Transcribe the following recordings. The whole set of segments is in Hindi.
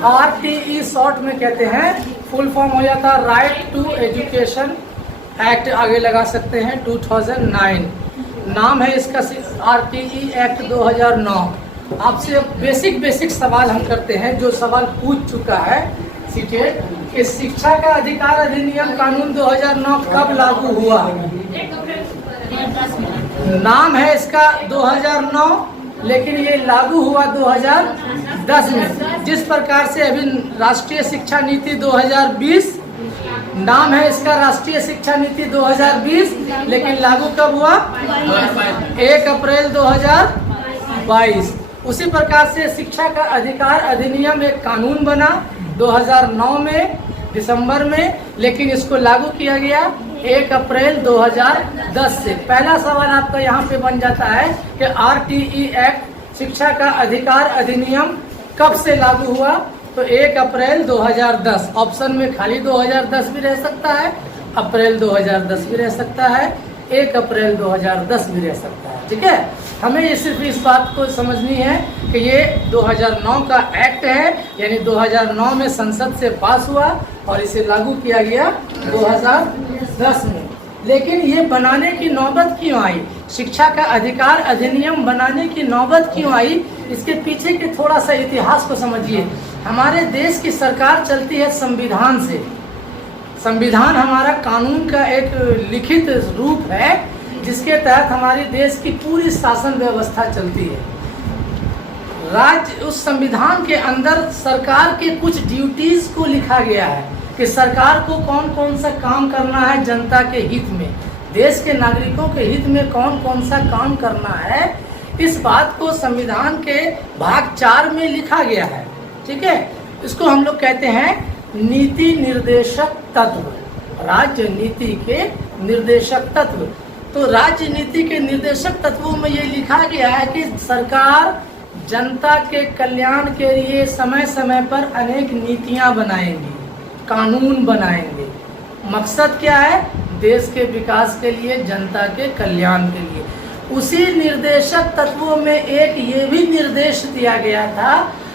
RTE शॉर्ट में कहते हैं, फुल फॉर्म हो जाता है राइट टू एजुकेशन एक्ट, आगे लगा सकते हैं 2009 नाम है इसका, RTE एक्ट 2009। आपसे बेसिक सवाल हम करते हैं, जो सवाल पूछ चुका है सीटेट कि शिक्षा का अधिकार अधिनियम कानून 2009 कब लागू हुआ। नाम है इसका 2009, लेकिन ये लागू हुआ 2010 में। जिस प्रकार से अभी राष्ट्रीय शिक्षा नीति 2020, नाम है इसका राष्ट्रीय शिक्षा नीति 2020, लेकिन लागू कब हुआ, 1 अप्रैल 2022। उसी प्रकार से शिक्षा का अधिकार अधिनियम एक कानून बना 2009 में दिसंबर में, लेकिन इसको लागू किया गया 1 अप्रैल 2010 से। पहला सवाल आपका यहाँ पे बन जाता है कि RTE एक्ट शिक्षा का अधिकार अधिनियम कब से लागू हुआ, तो 1 अप्रैल 2010। ऑप्शन में खाली 2010 भी रह सकता है, अप्रैल 2010 भी रह सकता है, 1 अप्रैल 2010 भी रह सकता है। ठीक है, हमें सिर्फ इस बात को समझनी है कि ये 2009 का एक्ट है, यानी 2009 में संसद से पास हुआ और इसे लागू किया गया 2010 में। लेकिन ये बनाने की नौबत क्यों आई, शिक्षा का अधिकार अधिनियम बनाने की नौबत क्यों आई, इसके पीछे के थोड़ा सा इतिहास को समझिए। हमारे देश की सरकार चलती है संविधान से। संविधान हमारा कानून का एक लिखित रूप है, जिसके तहत हमारे देश की पूरी शासन व्यवस्था चलती है। राज्य उस संविधान के अंदर सरकार के कुछ ड्यूटीज को लिखा गया है कि सरकार को कौन कौन सा काम करना है जनता के हित में, देश के नागरिकों के हित में कौन कौन सा काम करना है। इस बात को संविधान के भाग 4 में लिखा गया है। ठीक है, इसको हम लोग कहते हैं नीति निर्देशक तत्व, राज्य नीति के निर्देशक तत्व। तो राज्य नीति के निर्देशक तत्वों में ये लिखा गया है कि सरकार जनता के कल्याण के लिए समय समय पर अनेक नीतियां बनाएंगी, कानून बनाएंगे। मकसद क्या है, देश के विकास के लिए, जनता के कल्याण के लिए। उसी निर्देशक तत्वों में एक ये भी निर्देश दिया गया था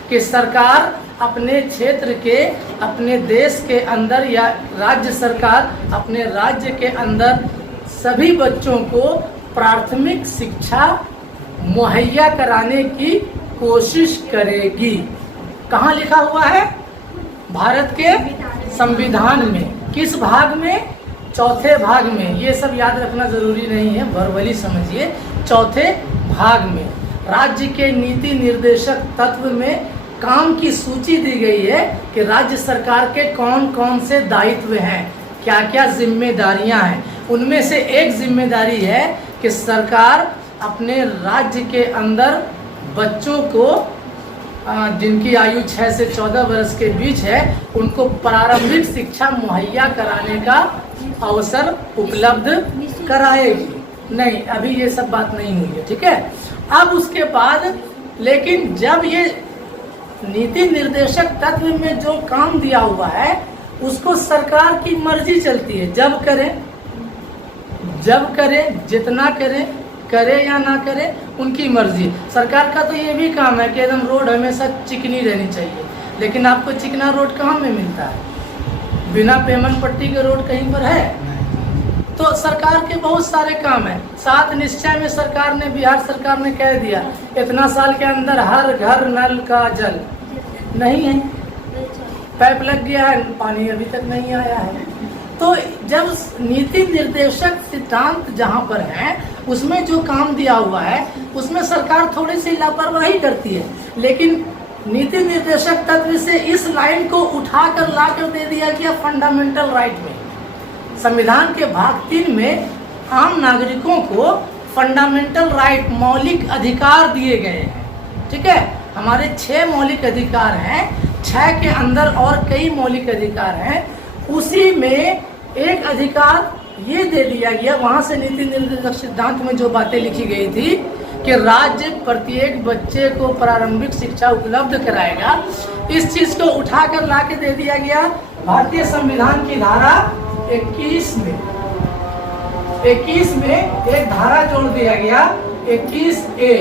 कि सरकार अपने क्षेत्र के, अपने देश के अंदर, या राज्य सरकार अपने राज्य के अंदर सभी बच्चों को प्राथमिक शिक्षा मुहैया कराने की कोशिश करेगी। कहाँ लिखा हुआ है, भारत के संविधान में। किस भाग में, चौथे भाग में। ये सब याद रखना जरूरी नहीं है, वर्बली समझिए। चौथे भाग में राज्य के नीति निर्देशक तत्व में काम की सूची दी गई है कि राज्य सरकार के कौन कौन से दायित्व हैं, क्या क्या जिम्मेदारियां हैं। उनमें से एक जिम्मेदारी है कि सरकार अपने राज्य के अंदर बच्चों को, जिनकी आयु 6 से 14 वर्ष के बीच है, उनको प्रारंभिक शिक्षा मुहैया कराने का अवसर उपलब्ध कराएगी। नहीं, अभी ये सब बात नहीं हुई है। ठीक है, अब उसके बाद, लेकिन जब ये नीति निर्देशक तत्व में जो काम दिया हुआ है उसको सरकार की मर्जी चलती है, जब करें, जितना करे या ना करे, उनकी मर्जी। सरकार का तो ये भी काम है कि एकदम रोड हमेशा चिकनी रहनी चाहिए, लेकिन आपको चिकना रोड कहाँ में मिलता है, बिना पेमेंट पट्टी के रोड कहीं पर है। तो सरकार के बहुत सारे काम है। 7 निश्चय में सरकार ने, बिहार सरकार ने कह दिया इतना साल के अंदर हर घर नल का जल। नहीं है, पाइप लग गया है, पानी अभी तक नहीं आया है। तो जब नीति निर्देशक सिद्धांत जहाँ पर है, उसमें जो काम दिया हुआ है उसमें सरकार थोड़ी सी लापरवाही करती है, लेकिन नीति निर्देशक तत्व से इस लाइन को उठाकर लाकर दे दिया गया फंडामेंटल राइट में। संविधान के भाग 3 में आम नागरिकों को फंडामेंटल राइट, मौलिक अधिकार दिए गए हैं। ठीक है, हमारे 6 मौलिक अधिकार हैं, 6 के अंदर और कई मौलिक अधिकार हैं। उसी में एक अधिकार ये दे दिया गया, वहां से नीति निर्देशक सिद्धांत में जो बातें लिखी गई थी कि राज्य प्रत्येक बच्चे को प्रारंभिक शिक्षा उपलब्ध कराएगा। इस चीज को उठाकर लाके दे दिया गया भारतीय संविधान की धारा 21 में एक धारा जोड़ दिया गया 21A,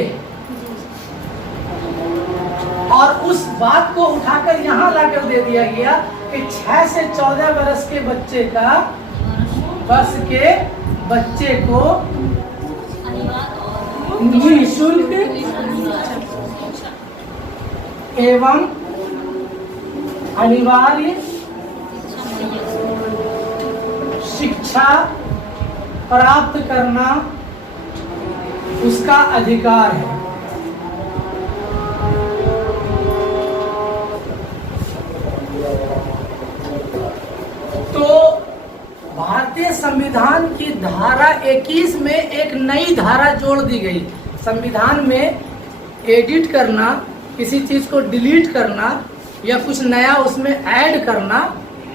और उस बात को उठाकर यहाँ लाकर दे दिया गया कि 6 से 14 वर्ष के बच्चे को निःशुल्क एवं अनिवार्य शिक्षा प्राप्त करना उसका अधिकार है। तो भारतीय संविधान की धारा 21 में एक नई धारा जोड़ दी गई। संविधान में एडिट करना, किसी चीज को डिलीट करना या कुछ नया उसमें ऐड करना,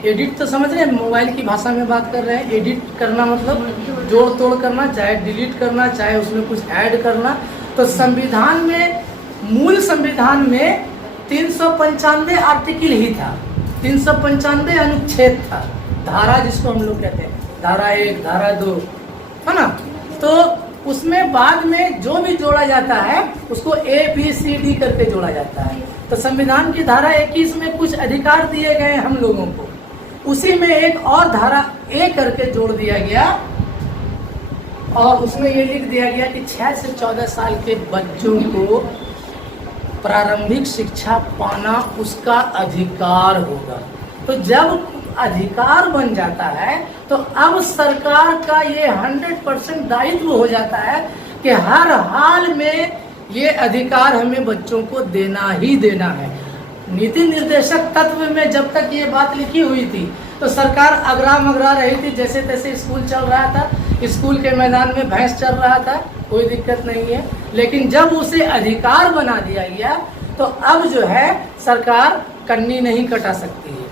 एडिट तो समझ रहे हैं, मोबाइल की भाषा में बात कर रहे हैं। एडिट करना मतलब जोड़ तोड़ करना, चाहे डिलीट करना, चाहे उसमें कुछ ऐड करना। तो संविधान में, मूल संविधान में 395 आर्टिकल ही था, 395 अनुच्छेद था, धारा जिसको हम लोग कहते हैं, धारा 1, धारा 2, है ना। तो उसमें बाद में जो भी जोड़ा जाता है उसको ABCD करके जोड़ा जाता है। तो संविधान की धारा 21 में कुछ अधिकार दिए गए हम लोगों को, उसी में एक और धारा A करके जोड़ दिया गया और उसमें ये लिख दिया गया कि 6 से 14 साल के बच्चों को प्रारंभिक शिक्षा पाना उसका अधिकार होगा। तो जब अधिकार बन जाता है तो अब सरकार का ये 100% दायित्व हो जाता है कि हर हाल में ये अधिकार हमें बच्चों को देना ही देना है। नीति निर्देशक तत्व में जब तक ये बात लिखी हुई थी तो सरकार अगरा मगरा रही थी, जैसे तैसे स्कूल चल रहा था, स्कूल के मैदान में भैंस चल रहा था, कोई दिक्कत नहीं है। लेकिन जब उसे अधिकार बना दिया गया तो अब जो है सरकार कन्नी नहीं कटा सकती है,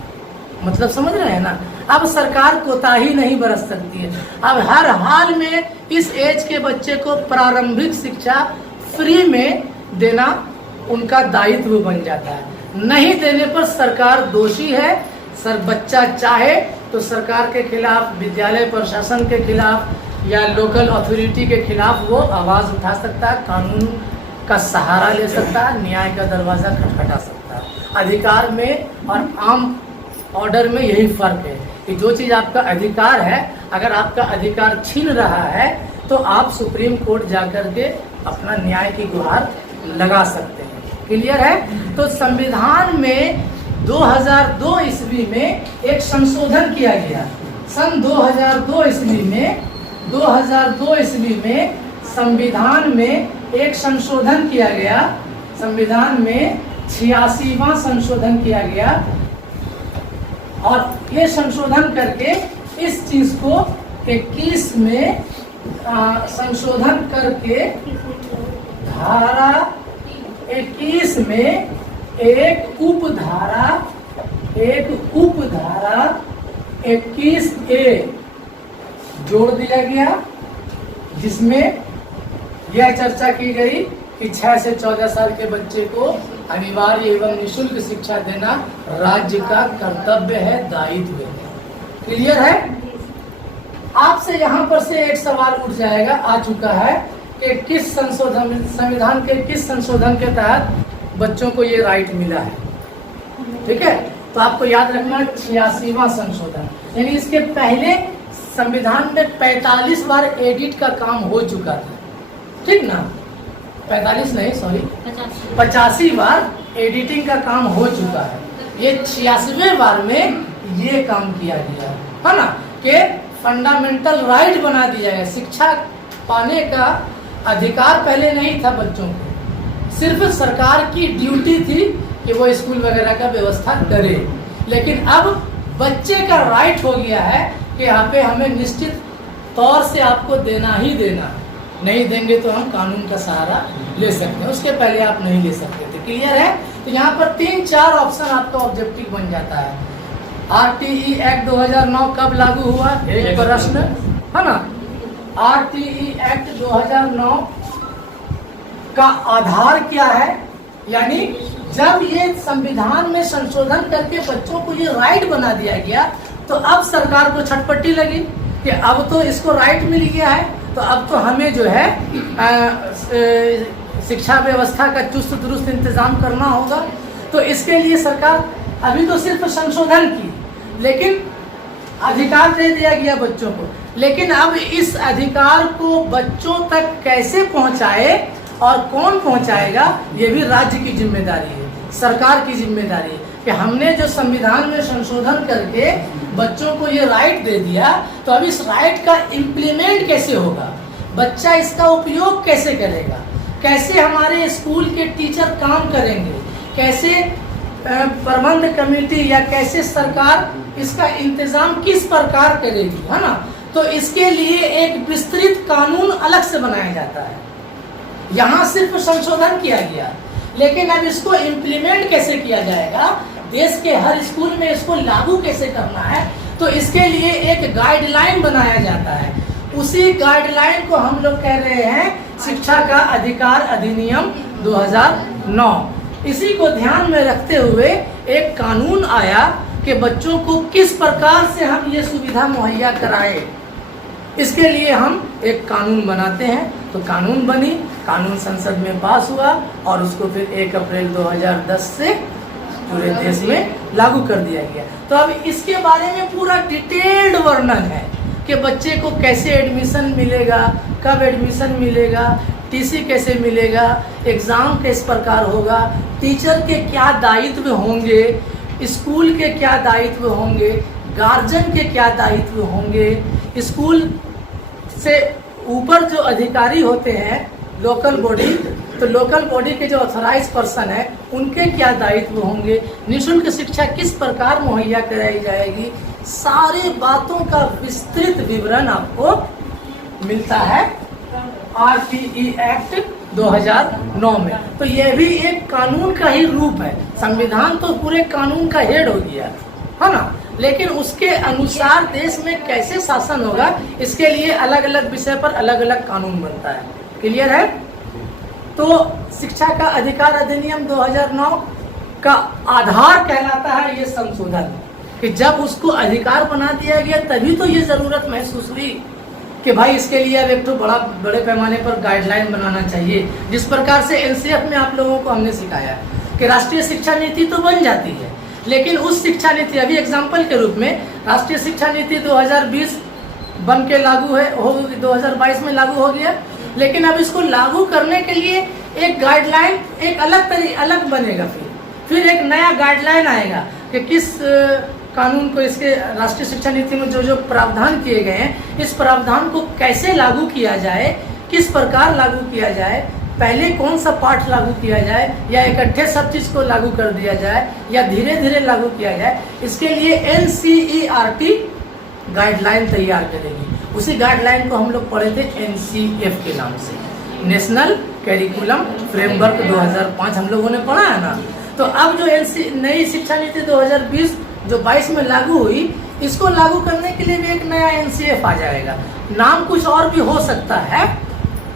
मतलब समझ रहे हैं ना। अब सरकार कोताही नहीं बरत सकती है। अब हर हाल में इस एज के बच्चे को प्रारंभिक शिक्षा फ्री में देना उनका दायित्व बन जाता है। नहीं देने पर सरकार दोषी है। बच्चा चाहे तो सरकार के खिलाफ, विद्यालय प्रशासन के खिलाफ या लोकल अथॉरिटी के खिलाफ वो आवाज उठा सकता है, कानून का सहारा ले सकता है, न्याय का दरवाजा खटखटा सकता है। अधिकार में और आम ऑर्डर में यही फर्क है कि जो चीज़ आपका अधिकार है, अगर आपका अधिकार छीन रहा है तो आप सुप्रीम कोर्ट जाकर के अपना न्याय की गुहार लगा सकते हैं। क्लियर है। तो संविधान में 2002 ईस्वी में एक संशोधन किया गया। सन 2002 ईस्वी में संविधान में एक संशोधन किया गया। संविधान में 86वां संशोधन किया गया और ये संशोधन करके इस चीज को 21 में संशोधन करके धारा 21 में एक उपधारा 21A जोड़ दिया गया, जिसमें यह चर्चा की गई कि 6 से 14 साल के बच्चे को अनिवार्य एवं निःशुल्क शिक्षा देना राज्य का कर्तव्य है, दायित्व है। क्लियर है। आपसे यहाँ पर से एक सवाल उठ जाएगा, आ चुका है कि किस संशोधन, संविधान के किस संशोधन के तहत बच्चों को ये राइट मिला है। ठीक है, तो आपको याद रखना 86वां संशोधन, यानी इसके पहले संविधान में 45 बार एडिट का काम हो चुका था। ठीक ना, 45 नहीं, सॉरी 85 बार एडिटिंग का काम हो चुका है। ये 86वें बार में ये काम किया गया है ना, कि फंडामेंटल राइट बना दिया है। शिक्षा पाने का अधिकार पहले नहीं था बच्चों को, सिर्फ सरकार की ड्यूटी थी कि वो स्कूल वगैरह का व्यवस्था करे। लेकिन अब बच्चे का राइट हो गया है कि यहाँ पे हमें निश्चित तौर से आपको देना ही देना, नहीं देंगे तो हम कानून का सहारा ले सकते हैं, उसके पहले आप नहीं ले सकते थे। क्लियर है। तो यहाँ पर 3-4 ऑप्शन आपका ऑब्जेक्टिव बन जाता है। RTE एक्ट 2009 कब लागू हुआ, एक प्रश्न है ना। RTE एक्ट 2009 का आधार क्या है, यानी जब ये संविधान में संशोधन करके बच्चों को ये राइट बना दिया गया तो अब सरकार को छटपटी लगी कि अब तो इसको राइट मिल गया है, तो अब तो हमें जो है शिक्षा व्यवस्था का चुस्त दुरुस्त इंतजाम करना होगा। तो इसके लिए सरकार अभी तो सिर्फ संशोधन की, लेकिन अधिकार दे दिया गया बच्चों को, लेकिन अब इस अधिकार को बच्चों तक कैसे पहुंचाए और कौन पहुंचाएगा, ये भी राज्य की जिम्मेदारी है, सरकार की जिम्मेदारी है कि हमने जो संविधान में संशोधन करके बच्चों को ये राइट दे दिया, तो अब इस राइट का इम्प्लीमेंट कैसे होगा, बच्चा इसका उपयोग कैसे करेगा, कैसे हमारे स्कूल के टीचर काम करेंगे, कैसे प्रबंध कमेटी या कैसे सरकार इसका इंतजाम किस प्रकार करेगी, है ना। तो इसके लिए एक विस्तृत कानून अलग से बनाया जाता है। यहाँ सिर्फ संशोधन किया गया, लेकिन अब इसको इम्प्लीमेंट कैसे किया जाएगा, देश के हर स्कूल में इसको लागू कैसे करना है, तो इसके लिए एक गाइडलाइन बनाया जाता है। उसी गाइडलाइन को हम लोग कह रहे हैं शिक्षा का अधिकार अधिनियम 2009। इसी को ध्यान में रखते हुए एक कानून आया कि बच्चों को किस प्रकार से हम ये सुविधा मुहैया कराएं। इसके लिए हम एक कानून बनाते हैं। तो कानून बनी, कानून संसद में पास हुआ और उसको फिर 1 अप्रैल 2010 से पूरे देश में लागू कर दिया गया। तो अब इसके बारे में पूरा डिटेल्ड वर्णन है कि बच्चे को कैसे एडमिशन मिलेगा, कब एडमिशन मिलेगा, टीसी कैसे मिलेगा, एग्ज़ाम किस प्रकार होगा, टीचर के क्या दायित्व होंगे, स्कूल के क्या दायित्व होंगे, गार्जियन के क्या दायित्व होंगे, स्कूल से ऊपर जो अधिकारी होते हैं लोकल बॉडी, तो लोकल बॉडी के जो ऑथराइज पर्सन है उनके क्या दायित्व होंगे, निःशुल्क शिक्षा किस प्रकार मुहैया कराई जाएगी, सारे बातों का विस्तृत विवरण आपको मिलता है RTE एक्ट 2009 में। तो यह भी एक कानून का ही रूप है। संविधान तो पूरे कानून का हेड हो गया है ना, लेकिन उसके अनुसार देश में कैसे शासन होगा, इसके लिए अलग अलग विषय पर अलग अलग कानून बनता है। क्लियर है। तो शिक्षा का अधिकार अधिनियम 2009 का आधार कहलाता है ये संशोधन, कि जब उसको अधिकार बना दिया गया तभी तो ये जरूरत महसूस हुई कि भाई इसके लिए अब एक तो बड़े पैमाने पर गाइडलाइन बनाना चाहिए। जिस प्रकार से NCF में आप लोगों को हमने सिखाया कि राष्ट्रीय शिक्षा नीति तो बन जाती है, लेकिन उस शिक्षा नीति, अभी एग्जाम्पल के रूप में राष्ट्रीय शिक्षा नीति 2020 बन के लागू है, 2022 में लागू हो गया, लेकिन अब इसको लागू करने के लिए एक गाइडलाइन एक अलग बनेगा, फिर एक नया गाइडलाइन आएगा कि किस कानून को, इसके राष्ट्रीय शिक्षा नीति में जो जो प्रावधान किए गए हैं, इस प्रावधान को कैसे लागू किया जाए, किस प्रकार लागू किया जाए, पहले कौन सा पाठ लागू किया जाए, या इकट्ठे सब चीज को लागू कर दिया जाए, या धीरे धीरे लागू किया जाए। इसके लिए NCERT गाइडलाइन तैयार करेगी। उसी गाइडलाइन को हम लोग पढ़े थे NCF के नाम से, नेशनल करिकुलम फ्रेमवर्क 2005 हम लोगों ने पढ़ा है ना। तो अब जो नई शिक्षा नीति 2020 जो 22 में लागू हुई, इसको लागू करने के लिए भी एक नया NCF आ जाएगा। नाम कुछ और भी हो सकता है,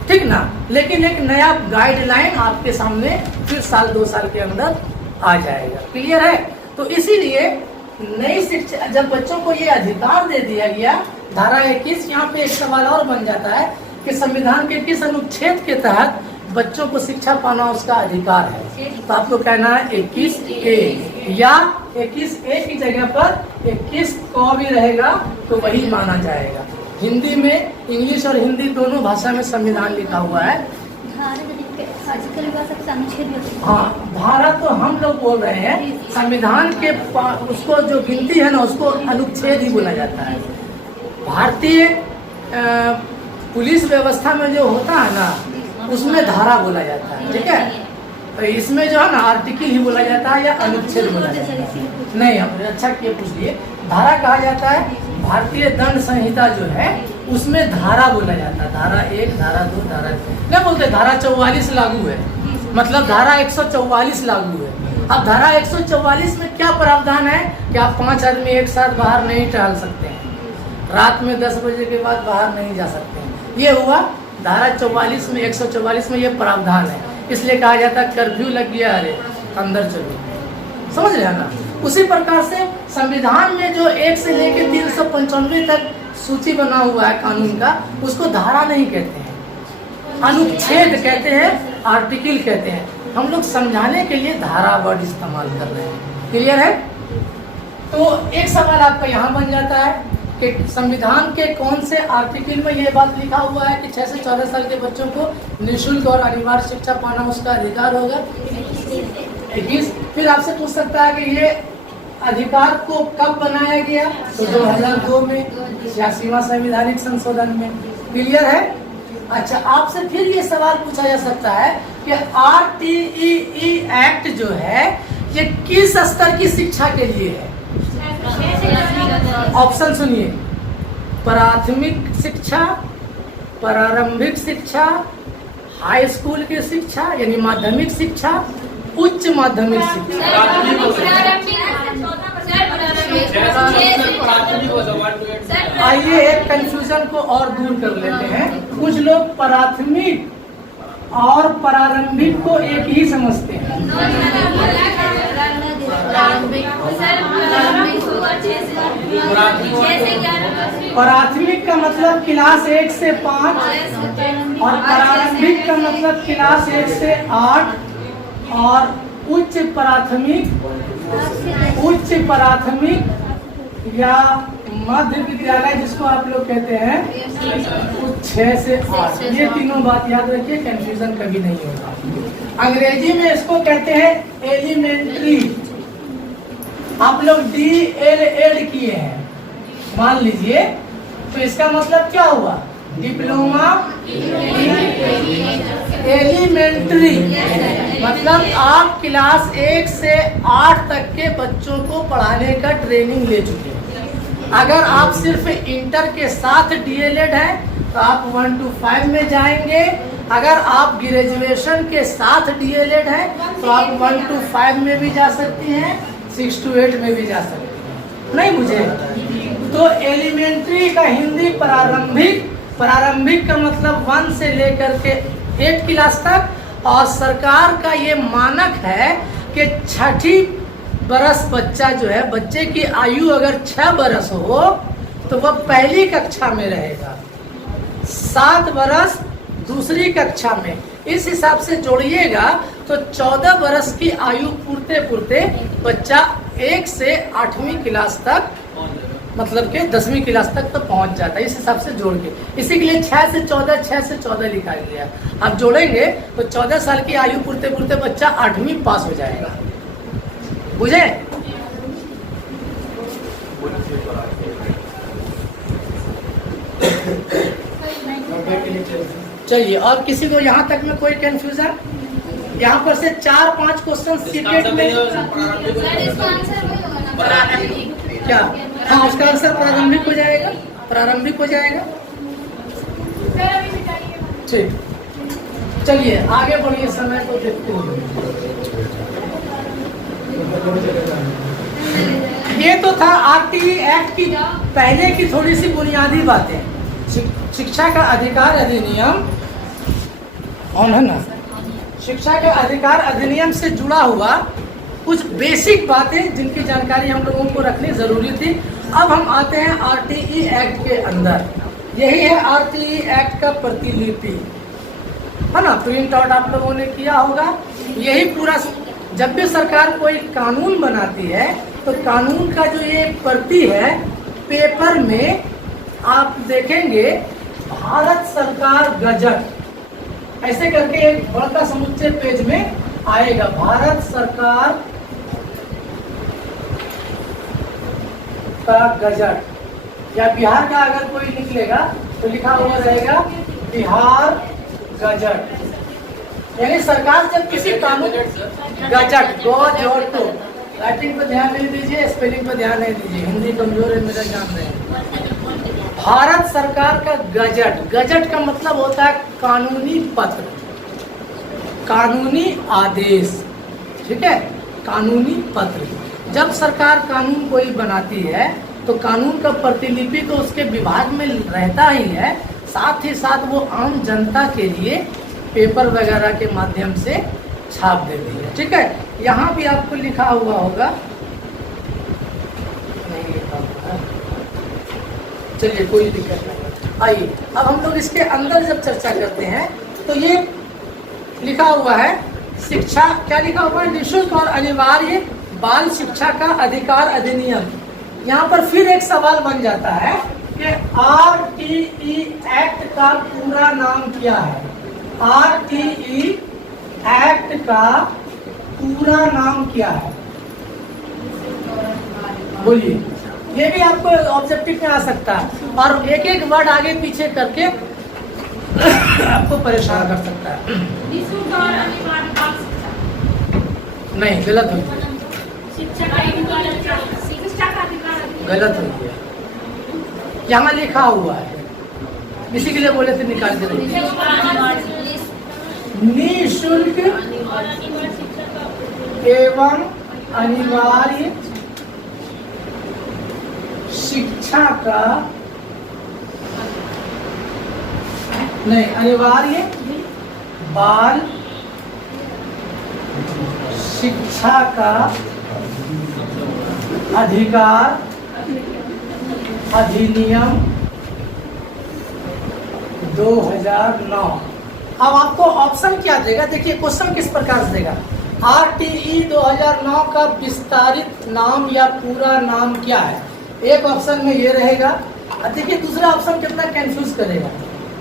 ठीक ना, लेकिन एक नया गाइडलाइन आपके सामने फिर साल 2 साल के अंदर आ जाएगा। क्लियर है। तो इसीलिए नई शिक्षा, जब बच्चों को ये अधिकार दे दिया गया, धारा 21, यहाँ पे एक सवाल और बन जाता है कि संविधान के किस अनुच्छेद के तहत बच्चों को शिक्षा पाना उसका अधिकार है। तो आपको कहना है 21A, या 21A की जगह पर 21 क भी रहेगा तो वही माना जाएगा। हिंदी में, इंग्लिश और हिंदी दोनों भाषा में संविधान लिखा हुआ है। हाँ, धारा तो हम लोग बोल रहे हैं, संविधान के उसको जो गिनती है ना, उसको अनुच्छेद ही बोला जाता है। भारतीय पुलिस व्यवस्था में जो होता है ना, उसमें धारा बोला जाता है, ठीक है। तो इसमें जो है ना आर्टिकल ही बोला जाता है या अनुच्छेद बोला जाता है। नहीं, हमने अच्छा किया पूछ लिए। धारा कहा जाता है, भारतीय दंड संहिता जो है उसमें धारा बोला जाता है। धारा 1, धारा 2, धारा 3 नहीं बोलते। धारा 44 लागू है, मतलब धारा 144 लागू है। अब धारा 144 में क्या प्रावधान है कि आप 5 आदमी एक साथ बाहर नहीं टहल सकते हैं, रात में 10 बजे के बाद बाहर नहीं जा सकते हैं। ये हुआ धारा 44 में, 144 में ये प्रावधान है। इसलिए कहा जाता है कर्फ्यू लग गया, अरे अंदर चलो, समझ रहे हैं ना। उसी प्रकार से संविधान में जो 1 से लेकर 395 तक सूची बना हुआ है कानून का, उसको धारा नहीं कहते हैं, अनुच्छेद कहते हैं, आर्टिकल कहते हैं। हम लोग समझाने के लिए धारा वर्ड इस्तेमाल कर रहे हैं। क्लियर है? तो एक सवाल आपका यहाँ बन जाता है कि संविधान के कौन से आर्टिकल में ये बात लिखा हुआ है कि 6 से 14 साल के बच्चों को निःशुल्क और अनिवार्य शिक्षा पाना उसका अधिकार होगा? 21। फिर आपसे पूछ सकता है कि ये अधिकार को कब बनाया गया? तो 2002 में 86वां संवैधानिक संशोधन में। क्लियर है? अच्छा, आपसे फिर ये सवाल पूछा जा सकता है कि RTE एक्ट जो है ये किस स्तर की शिक्षा के लिए है? ऑप्शन सुनिए, प्राथमिक शिक्षा, प्रारंभिक शिक्षा, हाई स्कूल की शिक्षा यानी माध्यमिक शिक्षा, उच्च माध्यमिक शिक्षा। आइए एक कंफ्यूजन को और दूर कर लेते हैं। कुछ लोग प्राथमिक और प्रारंभिक को एक ही समझते हैं। प्राथमिक का मतलब क्लास 1 से 5 और प्रारंभिक का मतलब क्लास 1 से 8 और उच्च प्राथमिक या मध्य विद्यालय जिसको आप लोग कहते हैं 6 से 8। ये तीनों बात याद रखिए, कंफ्यूजन कभी नहीं होगा। अंग्रेजी में इसको कहते हैं एलिमेंट्री। आप लोग DL किए हैं मान लीजिए, तो इसका मतलब क्या हुआ? Diploma elementary. मतलब आप क्लास 1 से 8 तक के बच्चों को पढ़ाने का ट्रेनिंग ले चुके हैं। अगर आप सिर्फ इंटर के साथ DLED है तो आप 1 to 5 में जाएंगे। अगर आप ग्रेजुएशन के साथ DLED है तो आप 1 to 5 में भी जा सकती हैं, 6 to 8 में भी जा सकती हैं। नहीं बुझे? तो एलिमेंट्री का हिंदी प्रारंभिक। प्रारंभिक का मतलब 1 से लेकर के 8 क्लास तक। और सरकार का ये मानक है कि 6ठी बरस बच्चा जो है, बच्चे की आयु अगर 6 बरस हो तो वह पहली कक्षा में रहेगा, 7 बरस दूसरी कक्षा में। इस हिसाब से जोड़िएगा तो 14 बरस की आयु पूरते पूरते बच्चा 1 से 8वीं क्लास तक, मतलब के 10वीं क्लास तक तो पहुंच जाता है। इस हिसाब से जोड़ के, इसी के लिए 6 से 14 लिखा गया। आप जोड़ेंगे तो 14 साल की आयु पूरते पूरते बच्चा 8वीं पास हो जाएगा। बुझे? चलिए, और किसी को यहाँ तक में कोई कंफ्यूजन? यहाँ पर से 4-5 क्वेश्चन सीटेट में क्या? हाँ, उसका आंसर प्रारंभिक हो जाएगा। प्रारंभिक हो जाएगा। ठीक, चलिए आगे बढ़िए, समय को देखते हुए। ये तो था RTE एक्ट की पहले की थोड़ी सी बुनियादी बातें। शिक्षा का अधिकार अधिनियम कौन है ना, शिक्षा का अधिकार अधिनियम से जुड़ा हुआ कुछ बेसिक बातें जिनकी जानकारी हम लोगों को रखनी जरूरी थी। अब हम आते हैं RTE एक्ट के अंदर। यही है RTE एक्ट का प्रतिलिपि, है ना, प्रिंट आउट आप लोगों ने किया होगा। यही पूरा, जब भी सरकार कोई कानून बनाती है तो कानून का जो ये प्रति है पेपर में आप देखेंगे भारत सरकार गजट ऐसे करके एक बड़ा समुच्चय पेज में आएगा। भारत सरकार का गजट, या बिहार का अगर कोई निकलेगा तो लिखा हुआ रहेगा बिहार गजट। यानी सरकार जब किसी कानून गजट तो राइटिंग पर ध्यान नहीं दीजिए, स्पेलिंग पर ध्यान नहीं दीजिए, हिंदी कमजोर है मेरा, जान रहे हैं। भारत सरकार का गजट, गजट का मतलब होता है कानूनी पत्र, कानूनी आदेश, ठीक है, कानूनी पत्र। जब सरकार कानून कोई बनाती है तो कानून का प्रतिलिपि तो उसके विभाग में रहता ही है, साथ ही साथ वो आम जनता के लिए पेपर वगैरह के माध्यम से छाप देती है। ठीक है, यहाँ भी आपको लिखा हुआ होगा, नहीं लिखा हुआ, चलिए कोई दिक्कत नहीं। आइए अब हम लोग इसके अंदर जब चर्चा करते हैं तो ये लिखा हुआ है शिक्षा क्या लिखा हुआ है, निःशुल्क और अनिवार्य बाल शिक्षा का अधिकार अधिनियम। यहाँ पर फिर एक सवाल बन जाता है कि RTE एक्ट का पूरा नाम क्या है। RTE एक्ट का पूरा नाम क्या है, बोलिए। ये भी आपको ऑब्जेक्टिव में आ सकता है और एक एक वर्ड आगे पीछे करके आपको परेशान कर सकता है। निःशुल्क और अनिवार्य बाल शिक्षा। नहीं, गलत हो गया, शिक्षा का अधिकार। गलत हो गया। यहाँ लिखा हुआ है, इसी के लिए बोले थे निकाल के देखिए। निःशुल्क एवं अनिवार्य शिक्षा का, नहीं, अनिवार्य बाल शिक्षा का अधिकार अधिनियम 2009। अब आपको ऑप्शन क्या देगा, देखिए क्वेश्चन किस प्रकार से देगा। RTE 2009 का विस्तारित नाम या पूरा नाम क्या है। एक ऑप्शन में ये रहेगा, देखिए दूसरा ऑप्शन कितना कंफ्यूज करेगा,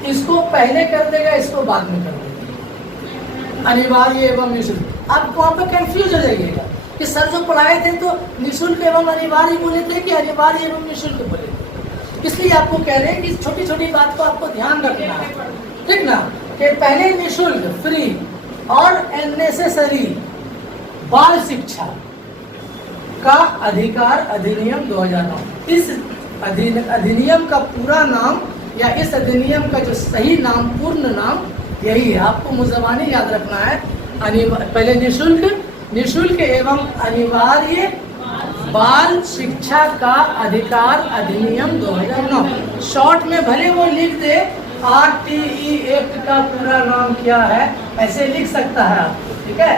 इसको पहले कर देगा, इसको बाद में कर देगा, अनिवार्य एवं निःशुल्क। आप वहाँ पे कंफ्यूज हो जाइएगा कि सर जो पढ़ाए थे तो निःशुल्क एवं अनिवार्य बोले थे कि अनिवार्य एवं निःशुल्क बोले थे। इसलिए आपको कह रहे हैं कि छोटी छोटी बात को आपको ध्यान रखना है, ठीक ना, कि पहले निःशुल्क फ्री और अननेसेसरी बाल शिक्षा का अधिकार अधिनियम 2009। इस अधिनियम का पूरा नाम या इस अधिनियम का जो सही नाम, पूर्ण नाम यही है, आपको मुज़बानी याद रखना है। पहले निःशुल्क एवं अनिवार्य बाल शिक्षा का अधिकार अधिनियम 2009। शॉर्ट में भले वो लिख दे RTE एक्ट का पूरा नाम क्या है, ऐसे लिख सकता है आपको, ठीक है।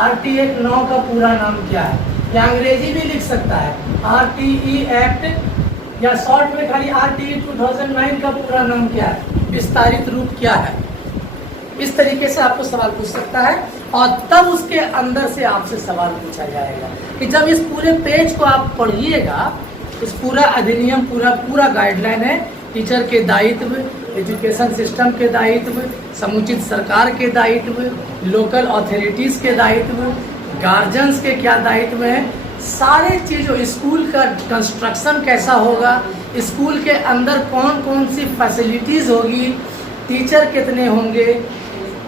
RTE एक्ट 9 का पूरा नाम क्या है, या अंग्रेजी भी लिख सकता है RTE एक्ट, या शॉर्ट में खाली RTE 2009 का पूरा नाम क्या है, विस्तारित रूप क्या है। इस तरीके से आपको सवाल पूछ सकता है और तब उसके अंदर से आपसे सवाल पूछा जाएगा कि जब इस पूरे पेज को आप पढ़िएगा, इस पूरा अधिनियम पूरा गाइडलाइन है, टीचर के दायित्व, एजुकेशन सिस्टम के दायित्व, समुचित सरकार के दायित्व, लोकल अथॉरिटीज़ के दायित्व, गार्जियंस के क्या दायित्व है, सारे चीज़ों, स्कूल का कंस्ट्रक्शन कैसा होगा, स्कूल के अंदर कौन कौन सी फैसिलिटीज़ होगी, टीचर कितने होंगे,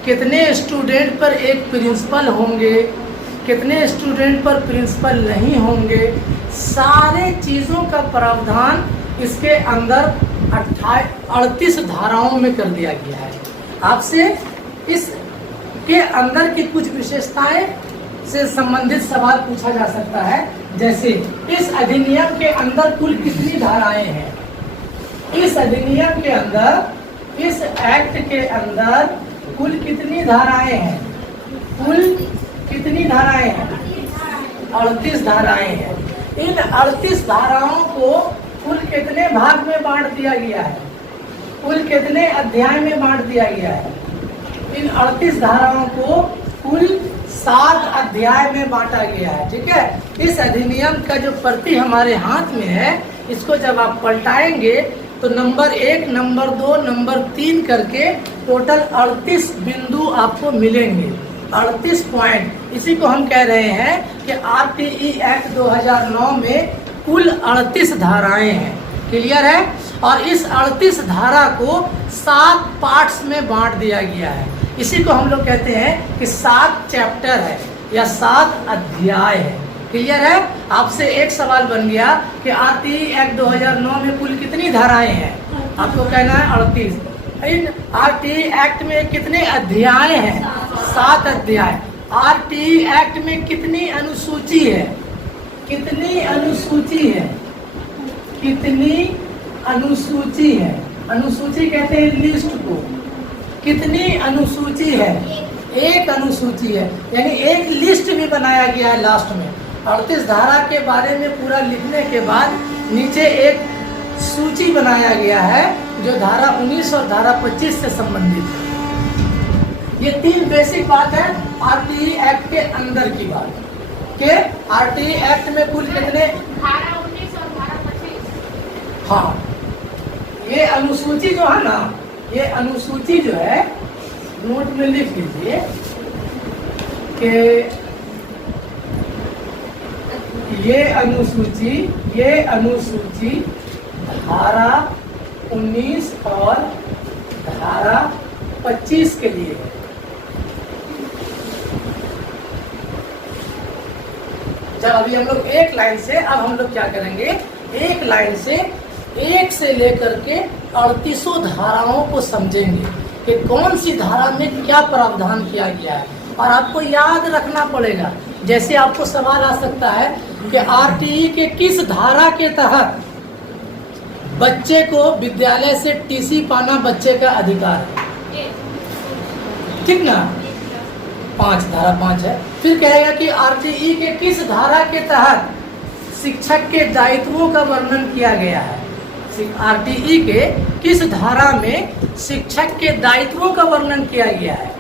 कितने स्टूडेंट पर एक प्रिंसिपल होंगे, कितने स्टूडेंट पर प्रिंसिपल नहीं होंगे, सारे चीज़ों का प्रावधान इसके अंदर 38 धाराओं में कर दिया गया है। आपसे इसके अंदर की कुछ विशेषताएं से संबंधित सवाल पूछा जा सकता है, जैसे इस अधिनियम के अंदर कुल कितनी धाराएं हैं, इस अधिनियम के अंदर, इस एक्ट के अंदर कुल कितनी धाराएं हैं, कुल कितनी धाराएं हैं, 38 धाराएं हैं। इन 38 धाराओं को कुल कितने भाग में बांट दिया गया है, कुल कितने अध्याय में बांट दिया गया है। इन 38 धाराओं को कुल 7 अध्याय में बांटा गया है, ठीक है। इस अधिनियम का जो प्रति हमारे हाथ में है, इसको जब आप पलटाएंगे तो नंबर 1, नंबर 2, नंबर 3 करके टोटल 38 बिंदु आपको मिलेंगे, 38 पॉइंट। इसी को हम कह रहे हैं कि RTE एक्ट 2009 में कुल 38 धाराएं हैं, क्लियर है। और इस 38 धारा को 7 पार्ट्स में बांट दिया गया है। इसी को हम लोग कहते हैं कि 7 चैप्टर है या 7 अध्याय है, क्लियर है। आपसे एक सवाल बन गया कि RTE एक्ट 2009 में कुल कितनी धाराएं हैं, आपको कहना है 38। इन RTE एक्ट में कितने अध्याय हैं, 7 अध्याय। RTE एक्ट में कितनी अनुसूची है, कितनी अनुसूची है, कितनी अनुसूची है, अनुसूची कहते हैं लिस्ट को, कितनी अनुसूची है, एक अनुसूची है, यानी एक लिस्ट भी बनाया गया है लास्ट में। 38 धारा के बारे में पूरा लिखने के बाद नीचे एक सूची बनाया गया है जो धारा 19 और धारा 25 से संबंधित है। ये 3 बेसिक बात है आरटीई एक्ट के अंदर की बात के आरटीई एक्ट में कुल कितने धारा 19 और धारा 25। हाँ, ये अनुसूची जो है ना, ये अनुसूची जो है नोट में लिख लीजिए कि ये अनुसूची धारा 19 और धारा 25 के लिए है। जब अभी हम लोग एक लाइन से, अब हम लोग क्या करेंगे, एक लाइन से 1 से लेकर के 38 धाराओं को समझेंगे कि कौन सी धारा में क्या प्रावधान किया गया है। और आपको याद रखना पड़ेगा, जैसे आपको सवाल आ सकता है कि आरटीई के किस धारा के तहत बच्चे को विद्यालय से टीसी पाना बच्चे का अधिकार है, ठीक ना, 5 धारा 5 है। फिर कहेगा कि आरटीई के किस धारा के तहत शिक्षक के दायित्वों का वर्णन किया गया है, आरटीई के किस धारा में शिक्षक के दायित्वों का वर्णन किया गया है।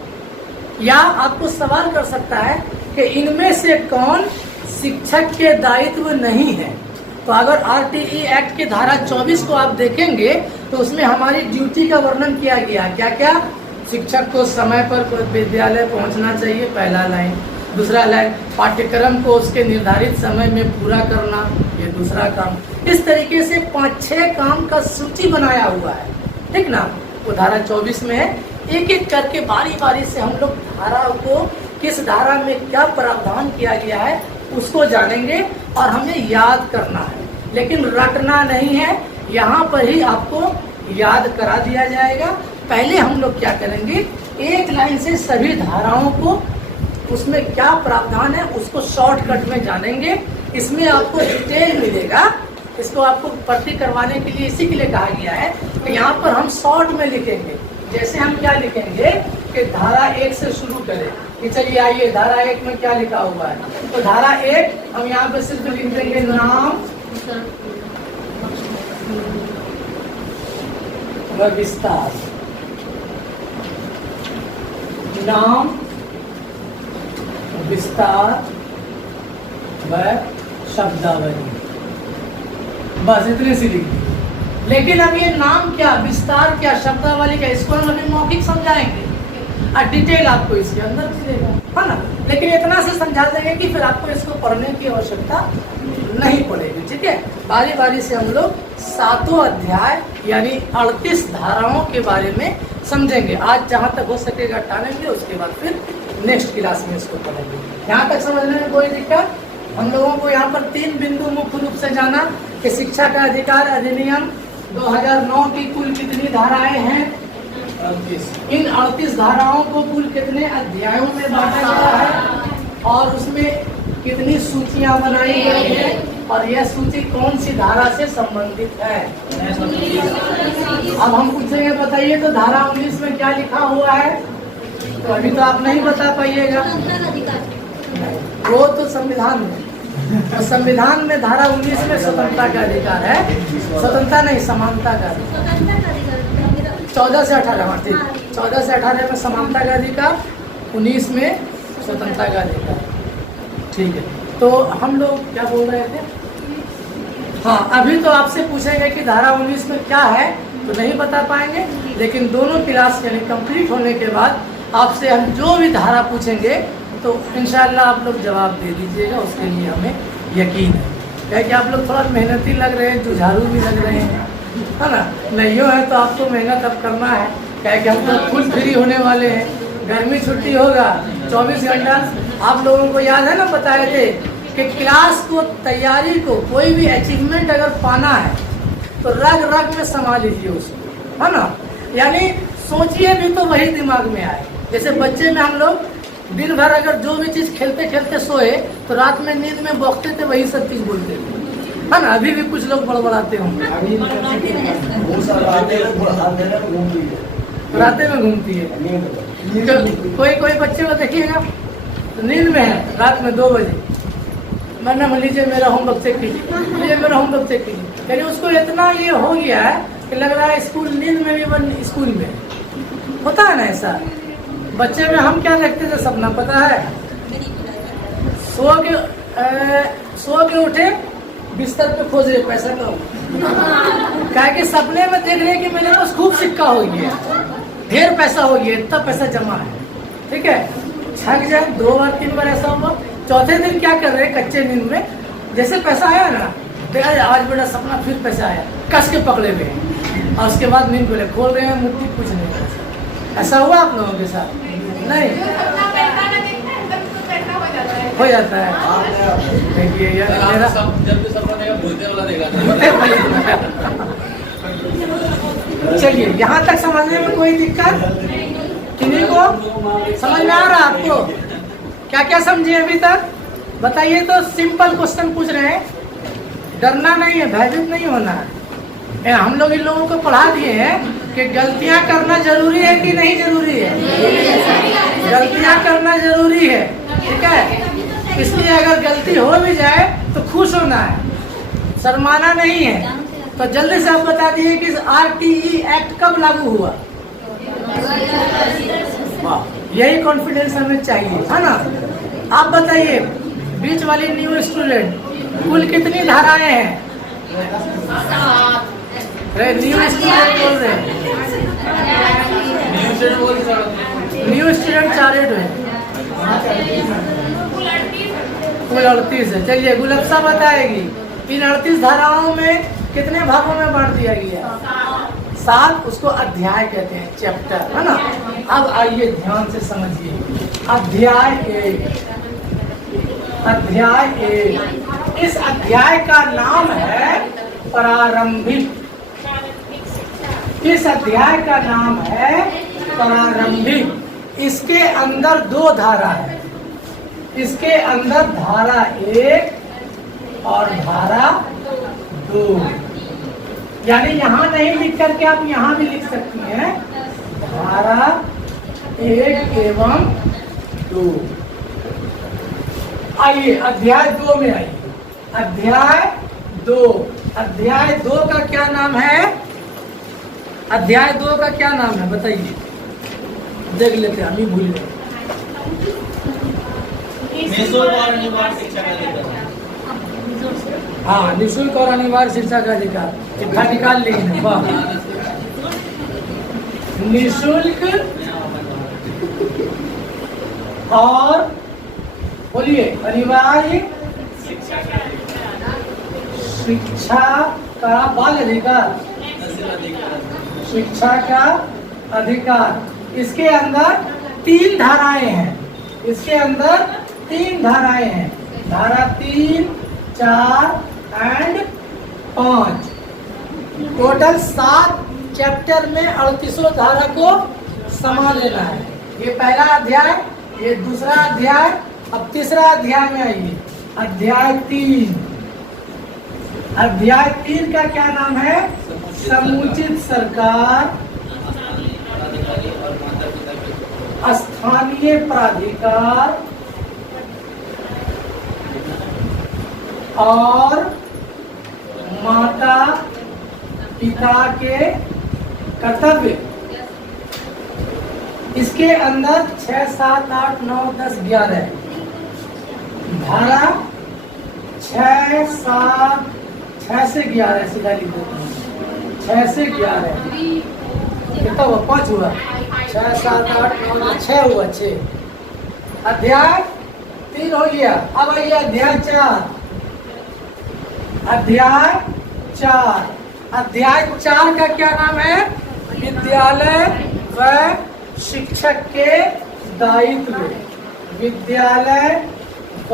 या आपको सवाल कर सकता है कि इनमें से कौन शिक्षक के दायित्व नहीं है। तो अगर आरटीई एक्ट के धारा 24 को आप देखेंगे तो उसमें हमारी ड्यूटी का वर्णन किया गया है। क्या क्या? शिक्षक को समय पर विद्यालय पहुंचना चाहिए, पहला लाइन। दूसरा लाइन, पाठ्यक्रम को उसके निर्धारित समय में पूरा करना, ये दूसरा काम। इस तरीके से 5-6 काम का सूची बनाया हुआ है, ठीक ना, वो धारा 24 में है। एक एक करके बारी बारी से हम लोग धारा को, किस धारा में क्या प्रावधान किया गया है उसको जानेंगे और हमें याद करना है, लेकिन रटना नहीं है। यहाँ पर ही आपको याद करा दिया जाएगा। पहले हम लोग क्या करेंगे, एक लाइन से सभी धाराओं को, उसमें क्या प्रावधान है उसको शॉर्टकट में जानेंगे। इसमें आपको डिटेल मिलेगा, इसको आपको भर्ती करवाने के लिए इसी के लिए कहा गया है कि यहाँ पर हम शॉर्ट में लिखेंगे। जैसे हम क्या लिखेंगे कि धारा 1 से शुरू करें कि चलिए आइए धारा 1 में क्या लिखा हुआ है। तो धारा 1 हम यहाँ पे सिर्फ लिख देंगे नाम व विस्तार, नाम विस्तार व शब्दावली, बस इतने सी लिख दी। लेकिन अब ये नाम क्या, विस्तार क्या, शब्दावली क्या, इसको हम अभी मौखिक समझाएंगे और डिटेल आपको इसके अंदर मिलेगा, है ना। लेकिन इतना से समझा देंगे कि फिर आपको इसको पढ़ने की आवश्यकता नहीं पड़ेगी, ठीक है। बारी बारी से हम लोग 7 अध्याय यानी 38 धाराओं के बारे में समझेंगे। आज जहाँ तक हो सकेगा टालेंगे, उसके बाद फिर नेक्स्ट क्लास में इसको पढ़ेंगे। यहाँ तक समझने में कोई दिक्कत? हम लोगों को यहाँ पर 3 बिंदु मुख्य रूप से जाना कि शिक्षा का अधिकार अधिनियम 2009 की कुल कितनी धाराएं हैं, 38। इन 38 धाराओं को कुल कितने अध्यायों में बांटा गया है और उसमें कितनी सूचियां बनाई गई है और यह सूची कौन सी धारा से संबंधित है। अब हम पूछेंगे बताइए तो धारा 19 में क्या लिखा हुआ है, तो अभी तो आप नहीं बता पाइएगा, वो तो संविधान में, तो संविधान में धारा 19 में स्वतंत्रता का अधिकार है, स्वतंत्रता नहीं समानता का अधिकार। 14 से 18, हाँ ठीक, 14 से 18 में समानता का अधिकार, 19 में स्वतंत्रता का अधिकार, ठीक है। तो हम लोग क्या बोल रहे थे, हाँ अभी तो आपसे पूछेंगे कि धारा 19 में क्या है, तो नहीं बता पाएंगे, लेकिन दोनों क्लास यानी कंप्लीट होने के बाद आपसे हम जो भी धारा पूछेंगे तो इंशाल्लाह आप लोग जवाब दे दीजिएगा, उसके लिए हमें यकीन है। क्या कि आप लोग थोड़ा मेहनती लग रहे हैं, जुझारू भी लग रहे हैं, है ना। नहीं है तो आपको महंगा तब करना है, क्या कि हम लोग फुल फ्री होने वाले हैं, गर्मी छुट्टी होगा 24 घंटा। आप लोगों को याद है ना, बताए थे कि क्लास को, तैयारी को, कोई भी अचीवमेंट अगर पाना है तो रग रग में समा लीजिए उसको, है ना। यानी सोचिए भी तो वही दिमाग में आए। जैसे बच्चे में हम लोग दिन भर अगर जो भी चीज़ खेलते खेलते सोए तो रात में नींद में बौखते थे, वही सब चीज़ बोलते थे, है ना। अभी भी कुछ लोग बड़बड़ाते होंगे, रातें में घूमती है। कोई बच्चे को देखिएगा तो नींद में है, रात में 2 बजे मैंने लीजिए मेरा होमवर्क चेक कीजिए, लीजिए मेरा होमवर्क चेक कीजिए। यानी उसको इतना ये हो गया है कि लग रहा है स्कूल नींद में भी बन, स्कूल में होता है ना ऐसा, बच्चे में हम क्या देखते थे सपना पता है? सो के उठे, बिस्तर पे खोजे पैसा कम। क्या कि सपने में देख रहे कि मेरे पास खूब सिक्का हो गया, ढेर पैसा हो गया, इतना पैसा जमा है, ठीक है। छक जाए 2 बार 3 बार ऐसा हुआ, चौथे दिन क्या कर रहे कच्चे नींद में, जैसे पैसा आया ना, देखा आज बड़ा सपना, फिर पैसा आया, कस के पकड़े हुए हैं, और उसके बाद नींद को खोल रहे हैं, मुट्ठी कुछ नहीं। ऐसा हुआ आप लोगों के साथ? नहीं हो जाता है। देखिए मेरा जब भी सपना देखा भूलते वाला देखा। चलिए यहाँ तक समझने में कोई दिक्कत किन्हीं को? समझ में आ रहा आपको? क्या क्या समझे अभी तक बताइए। तो सिंपल क्वेश्चन पूछ रहे हैं, डरना नहीं है, भयभीत नहीं होना है। हम लोग इन लोगों को पढ़ा दिए हैं कि गलतियां करना जरूरी है कि नहीं जरूरी है? गलतियां करना जरूरी है, ठीक है। इसलिए अगर गलती हो भी जाए तो खुश होना है, शर्माना नहीं है। तो जल्दी से आप बता दिए कि RTE एक्ट कब लागू हुआ? यही कॉन्फिडेंस हमें चाहिए, है ना। आप बताइए, बीच वाली न्यू स्टूडेंट, कुल कितनी धाराएं हैं? न्यू स्टूडेंट बोल रहे हैं, न्यू स्टूडेंट 4 है, कुल 38 है। चलिए गुलफ्सा बताएगी इन 38 धाराओं में कितने भागों में बांट दिया गया? 7। उसको अध्याय कहते हैं, चैप्टर, है ना। अब आइए ध्यान से समझिए, अध्याय 1। अध्याय 1, इस अध्याय का नाम है प्रारंभिक। इस अध्याय का नाम है प्रारंभिक। इसके अंदर 2 धारा है, इसके अंदर धारा 1 और धारा 2। यानी यहाँ नहीं लिख करके आप यहाँ भी लिख सकती हैं, धारा 1 एवं 2। आइए अध्याय 2 में आइए। अध्याय 2, अध्याय 2 का क्या नाम है? अध्याय 2 का क्या नाम है बताइए, देख लेते हैं, हम ही भूल गए। हाँ, निःशुल्क और अनिवार्य शिक्षा का अधिकार, चिट्ठा निकाल लेंगे। वाह, निःशुल्क और बोलिए अनिवार्य शिक्षा का बाल अधिकार, शिक्षा का अधिकार। इसके अंदर 3 धाराएं हैं, इसके अंदर 3 धाराएं हैं, धारा 3, 4 एंड 5। टोटल 7 चैप्टर में 38 धारा को समा लेना है। ये पहला अध्याय, ये दूसरा अध्याय। अब तीसरा अध्याय में आइए, अध्याय 3। अध्याय 3 का क्या नाम है? समुचित सरकार, स्थानीय प्राधिकार और माता पिता के कर्तव्य। इसके अंदर 6, 7, 8, 9, 10, 11 धारा 6 से 11 सीधा लिख देते हैं। 6 से 11 कितना हुआ? 5 हुआ। 6, 7, 8, 9, 6 हुआ, 6। अध्याय 3 हो गया। अब आइए अध्याय 4। अध्याय 4, अध्याय 4 का क्या नाम है? विद्यालय व शिक्षक के दायित्व। विद्यालय व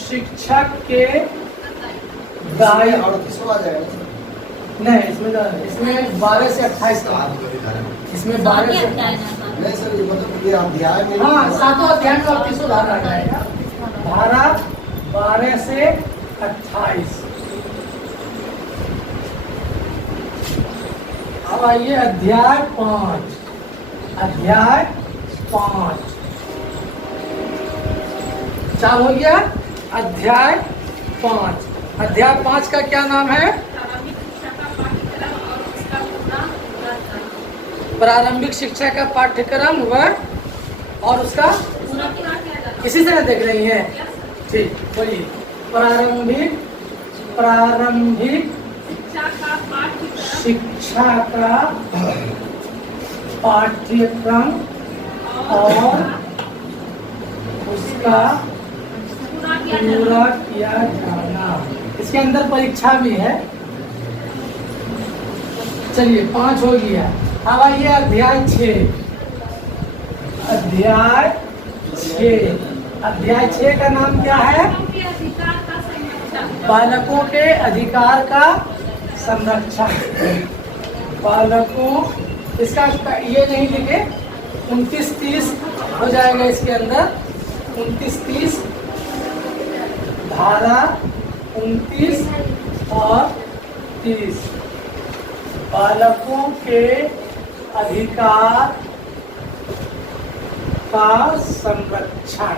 शिक्षक के दायित्व। नहीं, इसमें 12 से 28 का, इसमें 12 से नहीं सर, मतलब ये अध्याय में, हाँ, 7वां अध्याय में 38 धारा आ जाएगा। धारा 12 से 28। अब आइए अध्याय 5। अध्याय 5 चालू हो गया। अध्याय 5, अध्याय 5 का क्या नाम है? प्रारंभिक शिक्षा का पाठ्यक्रम व और उसका पूरा किया जाता है। इसी तरह देख रही हैं। ठीक, बोलिए। प्रारंभिक शिक्षा का पाठ्यक्रम और उसका पूरा किया जाना। इसके अंदर परीक्षा भी है। चलिए 5 हो गया। अब आइए अध्याय 6। अध्याय 6 का नाम क्या है? बालकों के अधिकार का संरक्षण। बालकों, इसका ये नहीं लिखे, 29-30 हो जाएगा इसके अंदर। 29-30 धारा 29 और 30 बालकों के अधिकार का संरक्षण।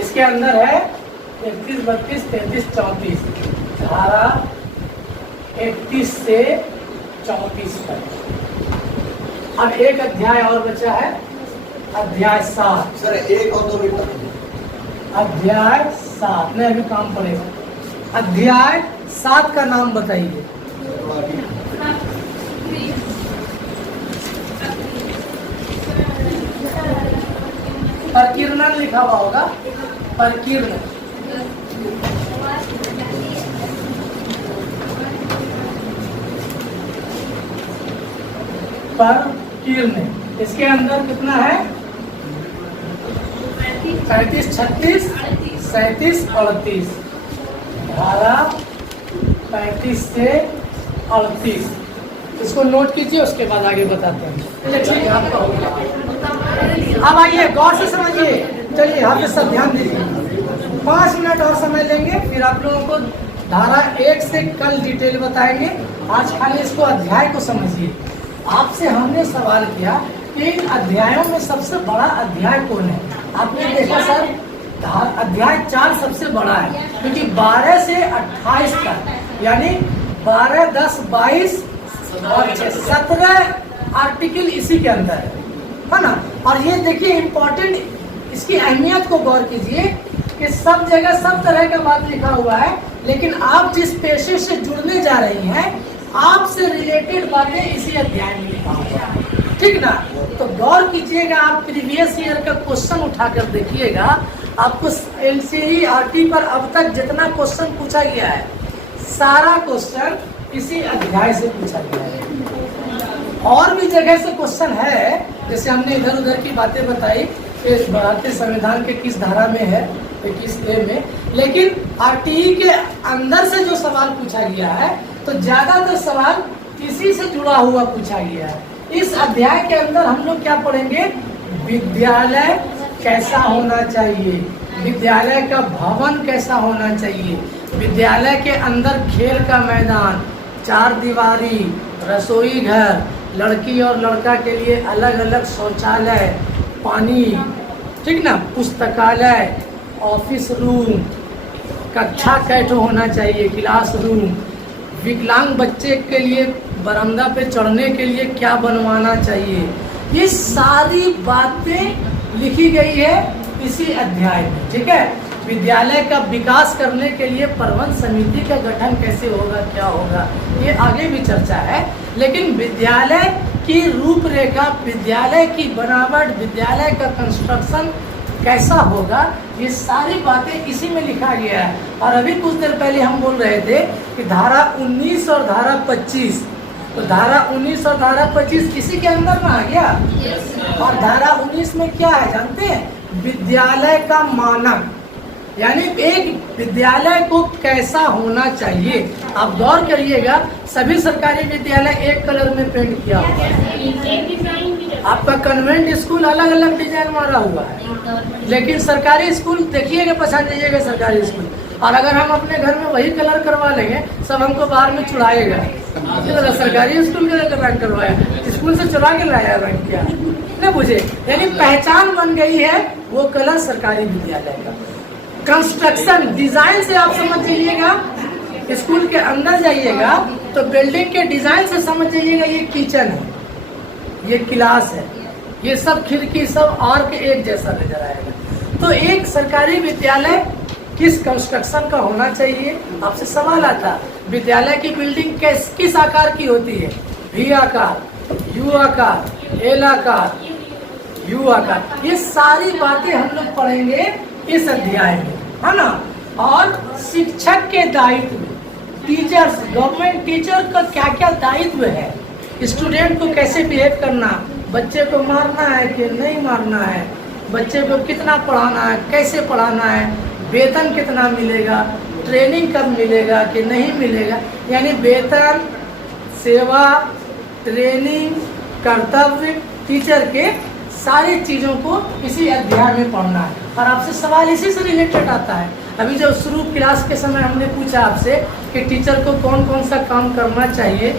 इसके अंदर है 31, 32, 33, 34 धारा 31 से 34 तक। अब एक अध्याय और बचा है, अध्याय 7। सर 1 और 2 मिनट। अध्याय 7 में अभी काम पड़ेगा। अध्याय 7 का नाम बताइए। प्रकीर्णन लिखा हुआ होगा, प्रकीर्णन। प्रकीर्णन इसके अंदर कितना है? 35, 36, 37, 38 धारा 35 से 38। इसको नोट कीजिए, उसके बाद आगे बताते हैं। चलिए ठीक है, आपका हो गया। अब आइए गौर से समझिए। चलिए यहाँ पे सब ध्यान दीजिए। 5 मिनट और समय लेंगे, फिर आप लोगों को धारा 1 से कल डिटेल बताएंगे। आज खाली इसको अध्याय को समझिए। आपसे हमने सवाल किया कि इन अध्यायों में सबसे बड़ा अध्याय कौन है? आपने देखा सर, अध्याय 4 सबसे बड़ा है, क्योंकि 12 से 28 तक, यानी 12, 10, 22 और 17 आर्टिकल इसी के अंदर है ना। और ये देखिए इम्पोर्टेंट, इसकी अहमियत को गौर कीजिए कि सब जगह सब तरह का बात लिखा हुआ है, लेकिन आप जिस पेशे से जुड़ने जा रही हैं, आपसे रिलेटेड बातें इसी अध्याय में लिखा हुआ है। ठीक ना? तो गौर कीजिएगा, आप प्रीवियस ईयर का क्वेश्चन उठाकर देखिएगा। आपको एनसीईआरटी पर अब तक जितना क्वेश्चन पूछा गया है, सारा क्वेश्चन इसी अध्याय से पूछा गया है। और भी जगह से क्वेश्चन है, जैसे हमने इधर उधर की बातें बताई कि भारतीय संविधान के किस धारा में है, किस ए में, लेकिन आरटीई के अंदर से जो सवाल पूछा गया है, तो ज्यादातर सवाल इसी से जुड़ा हुआ पूछा गया है। इस अध्याय के अंदर हम लोग क्या पढ़ेंगे? विद्यालय कैसा होना चाहिए, विद्यालय का भवन कैसा होना चाहिए, विद्यालय के अंदर खेल का मैदान, 4 दीवारी, रसोई घर, लड़की और लड़का के लिए अलग अलग शौचालय, पानी, ठीक ना, पुस्तकालय, ऑफिस रूम, कक्षा कैसे होना चाहिए, क्लास रूम, विकलांग बच्चे के लिए बरामदा पे चढ़ने के लिए क्या बनवाना चाहिए। ये सारी बातें लिखी गई है इसी अध्याय में। ठीक है, विद्यालय का विकास करने के लिए प्रबंध समिति का गठन कैसे होगा, क्या होगा, ये आगे भी चर्चा है। लेकिन विद्यालय की रूपरेखा, विद्यालय की बनावट, विद्यालय का कंस्ट्रक्शन कैसा होगा, ये सारी बातें इसी में लिखा गया है। और अभी कुछ देर पहले हम बोल रहे थे कि धारा 19 और धारा 25, तो धारा 19 और धारा 25 इसी के अंदर में आ गया। और धारा 19 में क्या है जानते हैं? विद्यालय का मानक, यानी एक विद्यालय को कैसा होना चाहिए। आप गौर करिएगा, सभी सरकारी विद्यालय एक कलर में पेंट किया हुआ है। आपका कन्वेंट स्कूल अलग अलग डिजाइन मारा हुआ है, लेकिन सरकारी स्कूल देखिएगा, पहचान लीजिएगा सरकारी स्कूल। और अगर हम अपने घर में वही कलर करवा लेंगे, सब हमको बाहर में छुड़ाएगा। सरकारी स्कूल का रंग करवाया, स्कूल से चुरा के लाया रंग, क्या नहीं बुझे। यानी पहचान बन गई है वो कलर सरकारी विद्यालय का। कंस्ट्रक्शन डिजाइन से आप समझ जाइएगा, स्कूल के अंदर जाइएगा तो बिल्डिंग के डिजाइन से समझ जाइएगा, ये किचन है, ये क्लास है, ये सब खिड़की सब आर्क एक जैसा नजर आएगा। तो एक सरकारी विद्यालय किस कंस्ट्रक्शन का होना चाहिए, आपसे सवाल आता। विद्यालय की बिल्डिंग किस आकार की होती है? V आकार, U आकार, L आकार, U आकार। ये सारी बातें हम लोग पढ़ेंगे इस अध्याय में, है ना। और शिक्षक के दायित्व, टीचर्स, गवर्नमेंट टीचर का क्या क्या दायित्व है, स्टूडेंट को कैसे बिहेव करना, बच्चे को मारना है कि नहीं मारना है, बच्चे को कितना पढ़ाना है, कैसे पढ़ाना है, वेतन कितना मिलेगा, ट्रेनिंग कब मिलेगा कि नहीं मिलेगा। यानी वेतन, सेवा, ट्रेनिंग, कर्तव्य टीचर के सारी चीज़ों को इसी अध्याय में पढ़ना है। और आपसे सवाल इसी से रिलेटेड आता है। अभी जब शुरू क्लास के समय हमने पूछा आपसे कि टीचर को कौन कौन सा काम करना चाहिए,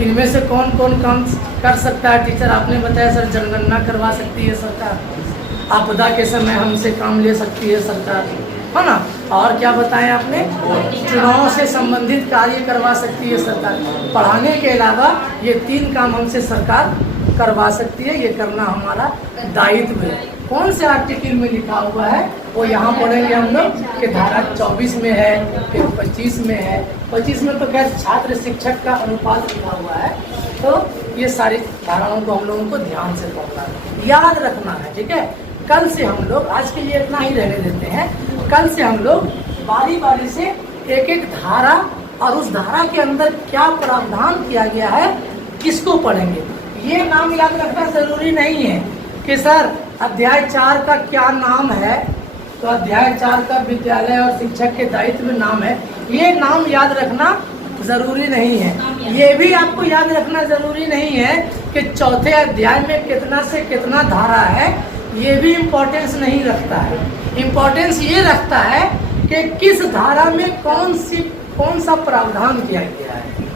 इनमें से कौन कौन काम कर सकता है टीचर, आपने बताया सर जनगणना करवा सकती है सरकार, आपदा के समय हमसे काम ले सकती है सरकार, है ना। और क्या बताएं आपने, चुनाव से संबंधित कार्य करवा सकती है सरकार। पढ़ाने के अलावा ये 3 काम हमसे सरकार करवा सकती है, ये करना हमारा दायित्व है। कौन से आर्टिकल में लिखा हुआ है वो यहाँ पढ़ेंगे हम लोग कि धारा 24 में है, फिर 25 में है। 25 में तो खैर छात्र शिक्षक का अनुपात लिखा हुआ है। तो ये सारी धाराओं को हम लोगों को ध्यान से पढ़ना है, याद रखना है, ठीक है। कल से हम लोग, आज के लिए इतना ही रहने देते हैं, कल से हम लोग बारी बारी से एक एक धारा और उस धारा के अंदर क्या प्रावधान किया गया है किसको पढ़ेंगे। ये नाम याद रखना जरूरी नहीं है कि सर अध्याय 4 का क्या नाम है, तो अध्याय 4 का विद्यालय और शिक्षक के दायित्व में नाम है, ये नाम याद रखना जरूरी नहीं है। ये भी आपको याद रखना जरूरी नहीं है कि चौथे अध्याय में कितना से कितना धारा है, ये भी इम्पोर्टेंस नहीं रखता है। इम्पोर्टेंस ये रखता है कि किस धारा में कौन सा प्रावधान किया गया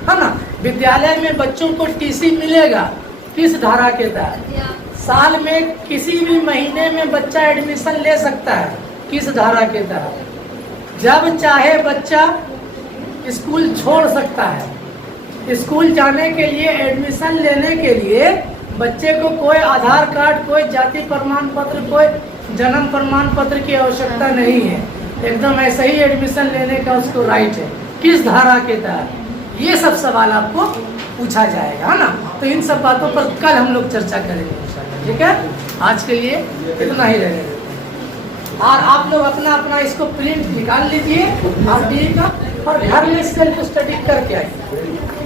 है ना। विद्यालय में बच्चों को टीसी मिलेगा किस धारा के तहत, साल में किसी भी महीने में बच्चा एडमिशन ले सकता है किस धारा के तहत, जब चाहे बच्चा स्कूल छोड़ सकता है। स्कूल जाने के लिए, एडमिशन लेने के लिए बच्चे को कोई आधार कार्ड, कोई जाति प्रमाण पत्र, कोई जन्म प्रमाण पत्र की आवश्यकता नहीं है, एकदम ऐसे ही एडमिशन लेने का उसको राइट है। किस धारा के तहत, ये सब सवाल आपको पूछा जाएगा, है ना। तो इन सब बातों पर कल हम लोग चर्चा करेंगे, ठीक है। आज के लिए इतना ही रहने देते हैं। और आप लोग अपना अपना इसको प्रिंट निकाल लीजिए RDE का और घर में सेल्फ स्टडी करके आइए।